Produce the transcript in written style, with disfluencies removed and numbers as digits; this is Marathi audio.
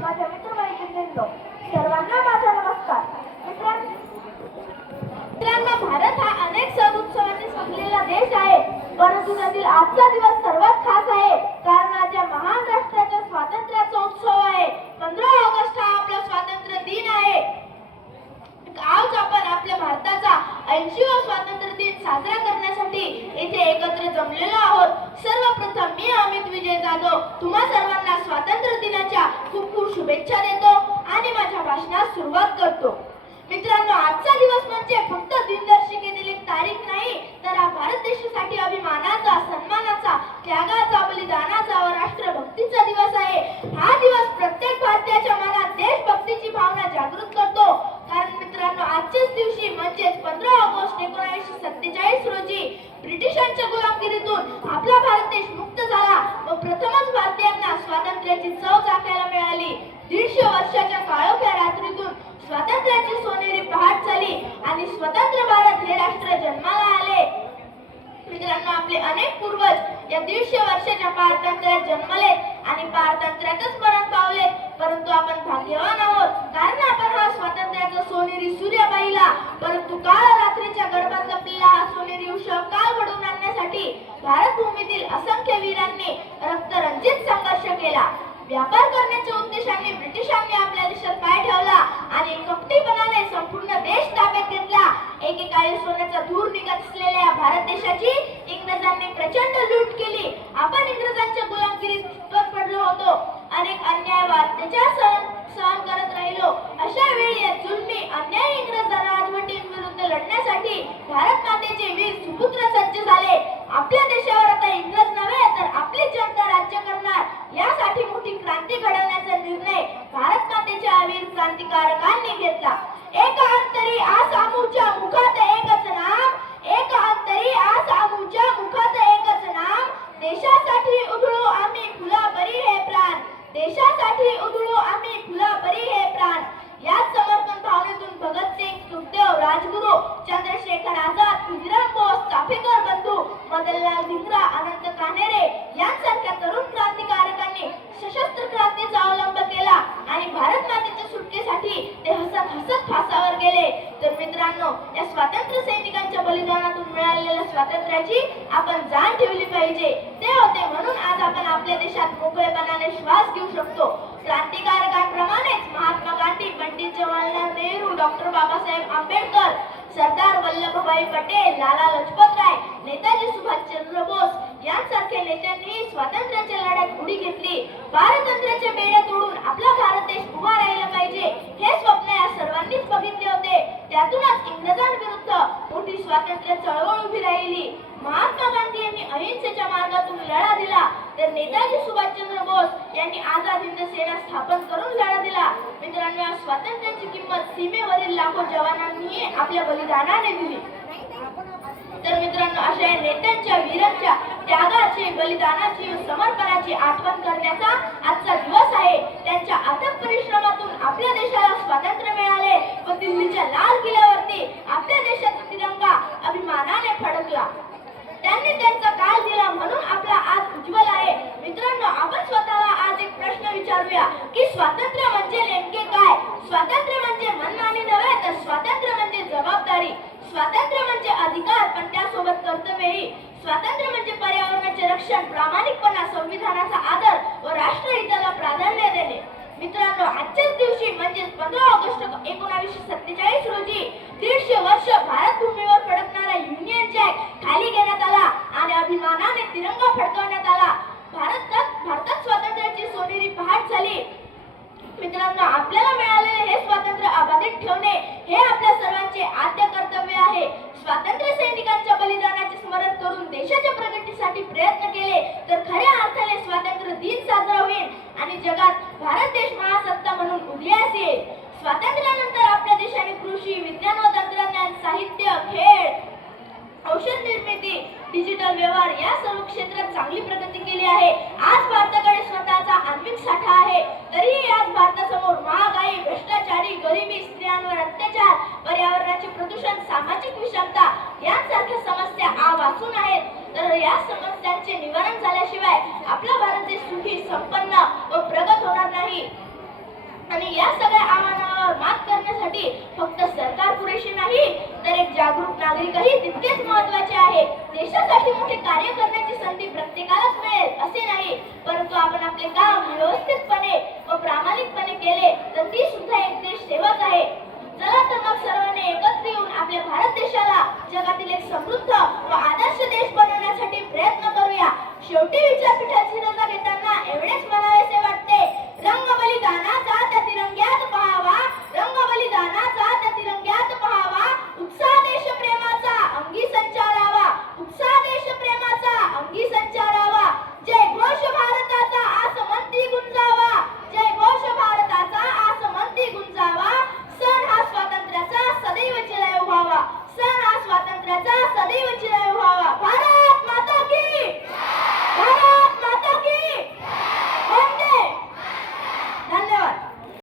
माझ्या मित्रमैत्रिणींनो, सर्वांना माझा नमस्कार. मित्रांनो, भारत हा अनेक सण उत्सवांनी सजलेला देश आहे, परंतु त्यातील आजचा दिवस सर्वात खास आहे, कारण आज या महान राष्ट्राच्या स्वातंत्र्याचा उत्सव आहे. 15 ऑगस्ट हा आपला स्वातंत्र्य दिन आहे. आज आपण आपल्या भारताचा 80वा स्वातंत्र्य दिन साजरा करण्यासाठी येथे एकत्र जमलेलो आहोत. सर्वप्रथम मी अमित विजय जाधव तुम्हा सर्वांना स्वातंत्र्य दिनाच्या खूप खूप शुभेच्छा देतो आणि माझ्या भाषणास सुरुवात करतो. मित्रांनो, आजचा दिवस म्हणजे फक्त दिनदर्शिकेतील एक तारीख नाही, तर हा भारत देशासाठी अभिमानाचा, सन्मानाचा, त्यागाचा, बलिदानाचा व राष्ट्रभक्तीचा दिवस आहे. हा दिवस प्रत्येक भारतीयाच्या मनात देशभक्तीची भावना जागृत करतो. कारण मित्रांनो, आजच्याच दिवशी म्हणजेच 15 ऑगस्ट 1947 रोजी ब्रिटिशांच्या गुलामगिरीतून आपला भारत देश मुक्त झाला व प्रथमच भारतीयांना स्वातंत्र्याची चव चाखायला मिळाली. 150 वर्षाच्या काळोख्या रात्रीतून स्वातंत्र्याची सोनेरी पहाट झाली आणि स्वतंत्र भारत हे राष्ट्र जन्माला आले. मित्रांनो, आपले अनेक पूर्वज या 150 वर्षाच्या पारतंत्र्यात जन्मले आणि पारतंत्र्यातच मरण पावले. परंतु आपण भाग्यवान आहोत, कारण आपण हा स्वातंत्र्याचा सोनेरी सूर्य पाहिला. परंतु काळ रात्रीच्या गर्भात लपलेला हा सोनेरी उषः काळ घडवून आणण्यासाठी भारत भूमीतील असंख्य वीरांनी रक्तरंजित संघर्ष केला. व्यापार करण्याच्या उद्देशाने ब्रिटिशांनी आपल्या देशात पाय ठेवला आणि कपटीपणाने संपूर्ण देश ताब्यात घेतला. एकेकाळी सोन्याचा धूर निघत असलेल्या भारत देशाची इंग्रजांनी प्रचंड लूट केली. आपण इंग्रजांच्या गुलामगिरीत पडलो होतो. अनेक अन्याय व अत्याचार सहन करत राहिलो. अशा वेळी या जुलमी अन्याय इंग्रज राजवटींविरुद्ध लढण्यासाठी भारत मातेचे वीर सुपुत्र सज्ज झाले. आपल्या देशावर आता इंग्रज नव्हे तर आपली जनता राज्य करणार, यासाठी मोठी क्रांती घडवण्याचा निर्णय भारत मातेच्या वीर क्रांतिकारकांनी घेतला. एक अंतरी आस आमूच्या मुखात एकच नाम, एक अंतरी आस आमूच्या मुखात एकच नाम, देशासाठी उधळू आम्ही फुला परी हे प्राण, देशासाठी उधळू आम्ही फुला परी हे प्राण. याच समर्पण भावनेतून भगतसिंग, सुखदेव, राजगुरू, चंद्रशेखर आझाद, खुदिराम बोस, चाफेकर बंधू, मदनलाल धिंगरा, अनंत कान्हेरे यांसारख्या तरुण क्रांतिकारकांनी सशस्त्र क्रांतीचा अवलंब केला आणि भारत मातेच्या सुटकेसाठी ते हसत हसत फासावर गेले. तर मित्रांनो, या स्वातंत्र्य सैनिकांच्या बलिदानातून मिळालेल्या स्वातंत्र्याची आपण जाण ठेवली पाहिजे. ते होते म्हणून आज आपण आपल्या देशात मोकळेपणाने श्वास घेऊ शकतो. क्रांतिकारकांप्रमाणेच महात्मा गांधी, पंडित जवाहरलाल नेहरू, डॉक्टर बाबासाहेब आंबेडकर, सरदार वल्लभभाई पटेल, लाला लजपत राय, नेताजी सुभाषचंद्र बोस यांसारख्या नेत्यांनी स्वातंत्र्याच्या लढ्यात उडी घेतली. पारतंत्र्याचे बेडे तोडून आपला भारत देश उभा राहिला पाहिजे हे स्वप्न या सर्वांनीच बघितले होते. त्यातूनच इंग्रजांविरुद्ध मोठी स्वातंत्र्य चळवळ उभी राहिली. महात्मा गांधी यांनी अहिंसेच्या मार्गातून लढा दिला, तर नेताजी सुभाषचंद्र बोस यांनी आझाद हिंद सेना स्थापन करून लढा दिला. मित्रांनो, या स्वातंत्र्याची किंमत सीमेवरील लाखो जवानांनी आपल्या बलिदानाने दिली. तर मित्रांनो, अशा नेत्यांच्या, वीरांच्या त्यागाची, बलिदानाची व समर्पणाची आठवण करण्याचा आजचा दिवस आहे. त्यांच्या अथक परिश्रमातून आपल्या देशाला स्वातंत्र्य मिळाले व दिल्लीच्या लाल किल्ल्यावरती आपल्या देशाचा तिरंगा अभिमानाने फडकला. त्यांनी त्यांचा काळ दिला म्हणून आपला आज उज्ज्वल आहे. मित्रांनो, आपण स्वतःला आज एक प्रश्न विचारूया की स्वातंत्र्य म्हणजे नेमके काय? स्वातंत्र्य म्हणजे मनमानी नव्हे, तर स्वातंत्र्य म्हणजे जबाबदारी. स्वातंत्र्य म्हणजे अधिकार, पण त्यासोबत कर्तव्यही. स्वातंत्र्य म्हणजे पर्यावरणाचे रक्षण, प्रामाणिकपणा, संविधानाचा आदर व राष्ट्रहिताला प्राधान्य देणे. मित्रांनो, आजच्याच दिवशी म्हणजे 15 ऑगस्ट 1947 रोजी 150 वर्ष भारत भूमीवर फडकणारा युनियन जॅक खाली घेण्यात आला आणि अभिमानाने तिरंगा फडकवण्यात आला. भारतात स्वातंत्र्याची सोनेरी पहाट झाली. मित्रांनो, आपल्याला मिळालेले हे स्वातंत्र्य अबाधित ठेवणे हे आपल्या सर्वांचे आद्य कर्तव्य आहे. स्वातंत्र्य सैनिकांच्या बलिदानाचे स्मरण करून देशाच्या प्रगतीसाठी प्रयत्न केले तर खऱ्या अर्थाने स्वातंत्र्य दिन साजरा होईल आणि जगात भारत देश महासत्ता म्हणून उदयास येईल. स्वातंत्र्यानंतर आपल्या देशाने कृषी, विज्ञान व तंत्रज्ञान, साहित्य, खेळ, औषध निर्मिती, डिजिटल व्यवहार या सर्व क्षेत्रात चांगली प्रगती केली आहे. आज भारताकडे स्वतःचा आण्विक साठा आहे. तरीही आज भारतासमोर महागाई, भ्रष्टाचारी, गरिबी, स्त्रियांवर अत्याचार, पर्यावरणाचे प्रदूषण, सामाजिक विषमता यांसारख्या समस्या आवासून आहेत. तर या समस्यांचे निवारण झाल्याशिवाय आपला भारत देश सुखी, संपन्न व प्रगत होणार नाही. या सगळ्या आव्हानांवर मात करण्यासाठी फक्त सरकार पुरेसे नाही, तर एक जागरूक नागरिकही तितकेच महत्त्वाचे आहे. देशासाठी मोठे कार्य करण्याची संधी प्रत्येकालाच मिळेल असे नाही, परंतु आपण आपले काम व्यवस्थितपणे व प्रामाणिकपणे केले तर ती सुद्धा एक देश सेवाच आहे. चला तर मग सर्वांनी एकत्र येऊन आपल्या भारत देशाला जगातील एक समृद्ध व आदर्श देश बनवण्यासाठी प्रयत्न करूया. शेवटी विद्यापीठाची रजा घेताना एवढेच म्हणावेसे वाटते, रंग बलिदानाचा